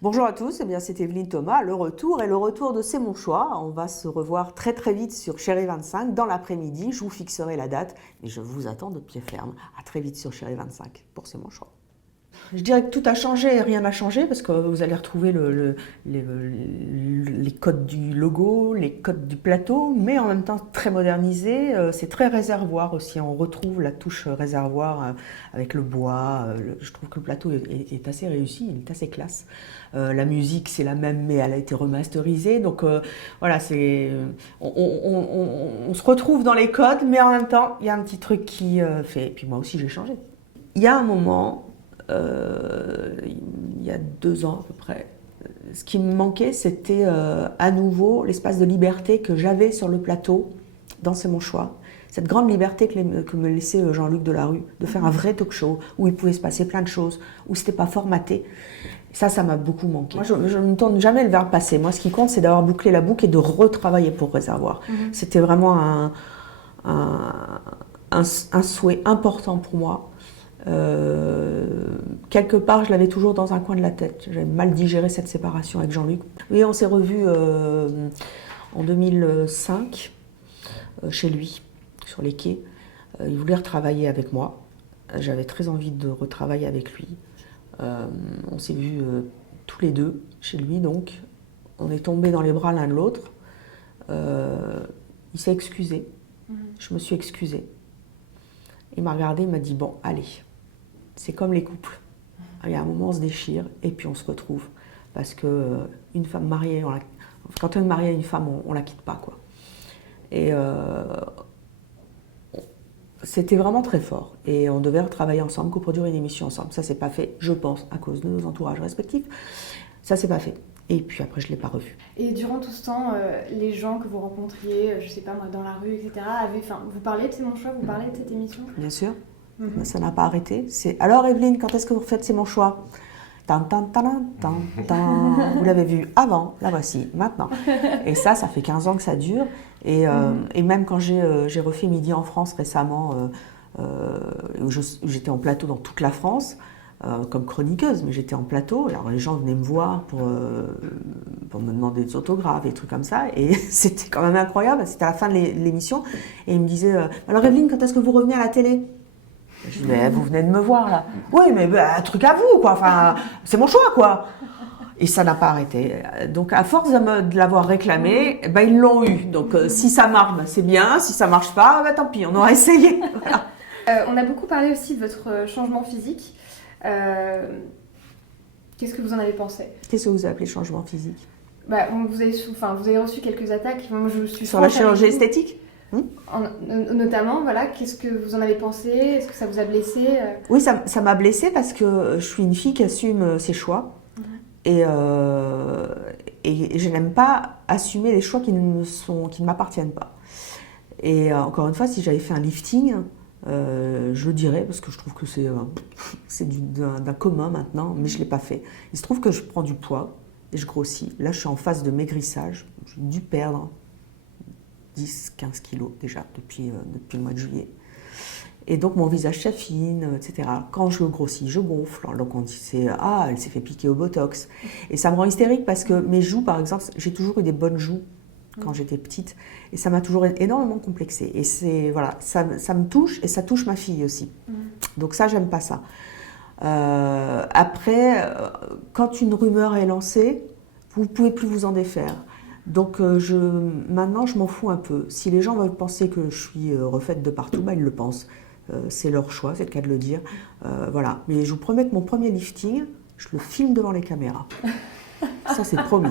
Bonjour à tous, eh bien c'est Evelyne Thomas, le retour de C'est mon choix. On va se revoir très très vite sur Chérie 25 dans l'après-midi. Je vous fixerai la date et je vous attends de pied ferme. À très vite sur Chérie 25 pour C'est mon choix. Je dirais que tout a changé et rien n'a changé parce que vous allez retrouver les codes du logo, les codes du plateau, mais en même temps très modernisé. C'est très réservoir aussi. On retrouve la touche réservoir avec le bois. Je trouve que le plateau est assez réussi, il est assez classe. La musique c'est la même mais elle a été remasterisée. Donc voilà, on se retrouve dans les codes, mais en même temps il y a un petit truc qui fait. Et puis moi aussi j'ai changé. Il y a un moment. Il y a 2 ans à peu près. Ce qui me manquait, c'était à nouveau l'espace de liberté que j'avais sur le plateau dans C'est mon choix. Cette grande liberté que me laissait Jean-Luc Delarue, de faire un vrai talk show où il pouvait se passer plein de choses, où c'était pas formaté. Ça m'a beaucoup manqué. Moi, je ne tourne jamais le vers passé. Moi, ce qui compte, c'est d'avoir bouclé la boucle et de retravailler pour Réservoir. C'était vraiment un souhait important pour moi. Quelque part, je l'avais toujours dans un coin de la tête. J'avais mal digéré cette séparation avec Jean-Luc. Oui, on s'est revus en 2005 chez lui, sur les quais. Il voulait retravailler avec moi. J'avais très envie de retravailler avec lui. On s'est vus tous les deux chez lui, donc. On est tombés dans les bras l'un de l'autre. Il s'est excusé. Je me suis excusée. Il m'a regardé, il m'a dit « Bon, allez ». C'est comme les couples. Il y a un moment, on se déchire et puis on se retrouve. Parce qu'une femme mariée, quand on est marié à une femme, on ne la quitte pas, quoi. Et c'était vraiment très fort. Et on devait retravailler ensemble, coproduire une émission ensemble. Ça, c'est pas fait, je pense, à cause de nos entourages respectifs. Ça, c'est pas fait. Et puis après, je ne l'ai pas revu. Et durant tout ce temps, les gens que vous rencontriez, je sais pas moi, dans la rue, etc., vous parlez de C'est mon choix, vous parlez de cette émission ? Bien sûr. Ça n'a pas arrêté. Alors Evelyne, quand est-ce que vous faites C'est mon choix ? Tan, tan, tan, tan, tan. Vous l'avez vu avant, la voici, maintenant. Et ça fait 15 ans que ça dure. Et même quand j'ai refait Midi en France récemment, où j'étais en plateau dans toute la France, comme chroniqueuse, mais j'étais en plateau. Alors les gens venaient me voir pour me demander des autographes, des trucs comme ça. Et c'était quand même incroyable. C'était à la fin de l'émission. Et ils me disaient alors Evelyne, quand est-ce que vous revenez à la télé ? Je dis, mais vous venez de me voir là. Oui, mais un truc à vous, quoi. Enfin, c'est mon choix, quoi. Et ça n'a pas arrêté. Donc, à force de l'avoir réclamé, ils l'ont eu. Donc, si ça marche, c'est bien. Si ça marche pas, tant pis, on aura essayé. Voilà. On a beaucoup parlé aussi de votre changement physique. Qu'est-ce que vous en avez pensé ? Qu'est-ce que vous appelez changement physique ? Vous avez reçu quelques attaques. Moi, je suis sur la chirurgie esthétique ? Notamment, voilà, qu'est-ce que vous en avez pensé ? Est-ce que ça vous a blessé ? Oui, ça m'a blessée parce que je suis une fille qui assume ses choix. Et je n'aime pas assumer les choix qui ne m'appartiennent pas. Et encore une fois, si j'avais fait un lifting, je le dirais, parce que je trouve que c'est d'un commun maintenant, mais je ne l'ai pas fait. Il se trouve que je prends du poids et je grossis. Là, je suis en phase de maigrissage. J'ai dû perdre 10-15 kilos déjà depuis le mois de juillet. Et donc mon visage s'affine, etc. Quand je grossis, je gonfle. Donc on dit elle s'est fait piquer au botox. Et ça me rend hystérique parce que mes joues, par exemple, j'ai toujours eu des bonnes joues quand j'étais petite. Et ça m'a toujours énormément complexée. Et ça me touche et ça touche ma fille aussi. Donc ça, j'aime pas ça. Après, quand une rumeur est lancée, vous ne pouvez plus vous en défaire. Donc maintenant, je m'en fous un peu. Si les gens veulent penser que je suis refaite de partout, ils le pensent. C'est leur choix, c'est le cas de le dire. Voilà. Mais je vous promets que mon premier lifting, je le filme devant les caméras. Ça, c'est promis.